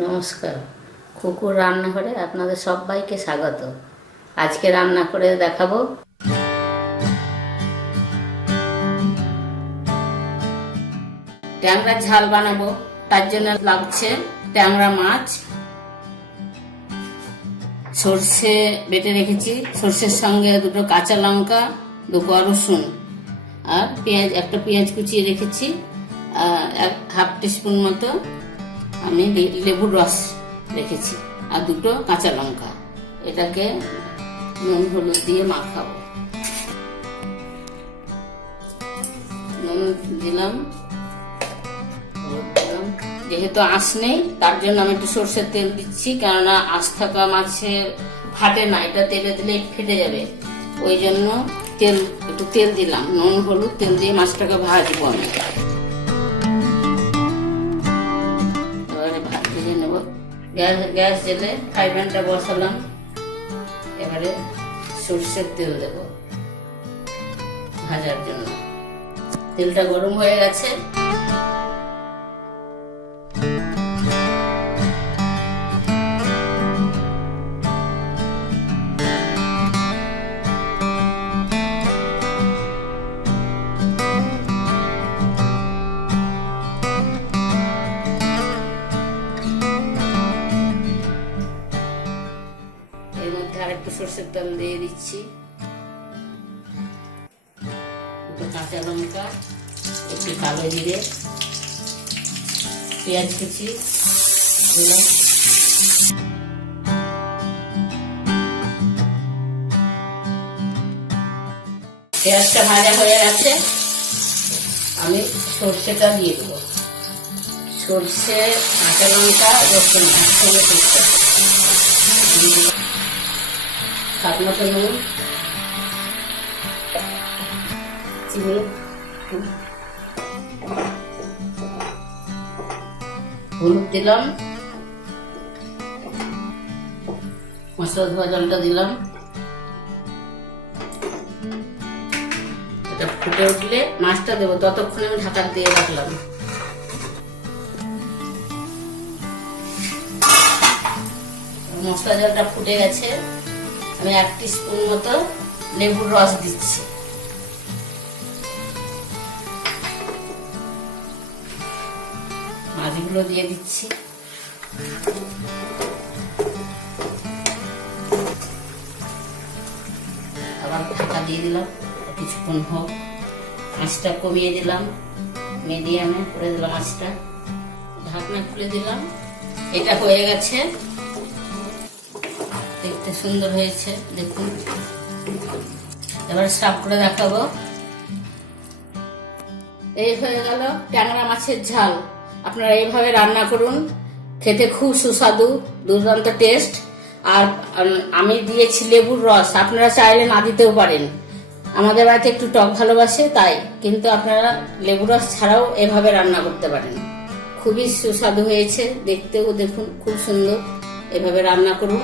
নমস্কার, খুকুর রান্নাঘরে আপনাদের সবাইকে স্বাগত। আজকে রান্না করে দেখাবো ট্যাংরার ঝাল বানাবো। তার জন্য লাগছে ট্যাংরা মাছ, সর্ষে বেটে রেখেছি, সর্ষের সঙ্গে দুটো কাঁচা লঙ্কা, 2 কোয়া রসুন আর পেঁয়াজ, একটা পেঁয়াজ কুচিয়ে রেখেছি, হাফ টিস্পুন মতো আমি লেবুর রস রেখেছি আর 2টো কাঁচা লঙ্কা। এটাকে নুন হলুদ দিয়ে মাখাবো। নুন দিলাম, যেহেতু আঁশ নেই তার জন্য আমি একটু সর্ষের তেল দিচ্ছি, কেননা আঁশ থাকা মাছের ফাটে না, এটা তেলে দিলে ফেটে যাবে। ওই জন্য একটু তেল দিলাম, নুন হলুদ তেল দিয়ে মাছটাকে ভাজবো আমি। এবারে ভাত ভেজে নেব। গ্যাস জেলে ফ্রাই প্যানটা বসালাম। এবারে সর্ষের তেল দেব ভাজার জন্য। তেলটা গরম হয়ে গেছে। এর মধ্যে আরেকটু সর্ষের তেল দিয়ে দিচ্ছি, 2 কাঁচা লঙ্কা, একটু কালো জিরে, পেঁয়াজ কুচি দিলাম। পেঁয়াজটা ভাজা হয়ে গেছে, আমি সর্ষেটা দিয়ে দেবো। সর্ষে, কাঁচা লঙ্কা, রসুন একসঙ্গে করতে, স্বাদ মতো নুন, চিনি, হলুদ দিলাম, মশলা ধোয়া জলটা দিলাম। এটা ফুটে উঠলে মাছটা দেবো, ততক্ষণ আমি ঢাকা দিয়ে রাখলাম। মশলা জলটা ফুটে গেছে, আমি 1 টিস্পুন মতো লেবুর রস দিচ্ছি। মাছগুলো দিয়ে দিচ্ছি। আবার ঢাকা দিয়ে দিলাম, কিছুক্ষণ হোক। আঁচটা কমিয়ে দিলাম, মিডিয়ামে করে দিলাম আঁচটা। ঢাকনা খুলে দিলাম। এটা হয়ে গেছে, দেখতে সুন্দর হয়েছে, দেখুন। এবার সার্ভ করে দেখাবো। এই হয়ে গেল ট্যাংরা মাছের ঝাল। আপনারা এইভাবে রান্না করুন, খেতে খুব সুস্বাদু, দুর্দান্ত টেস্ট। আর আমি দিয়েছি লেবুর রস, আপনারা চাইলে না দিতেও পারেন। আমাদের বাড়িতে একটু টক ভালোবাসে তাই, কিন্তু আপনারা লেবুর রস ছাড়াও এভাবে রান্না করতে পারেন। খুবই সুস্বাদু হয়েছে, দেখতেও দেখুন খুব সুন্দর। এভাবে রান্না করুন।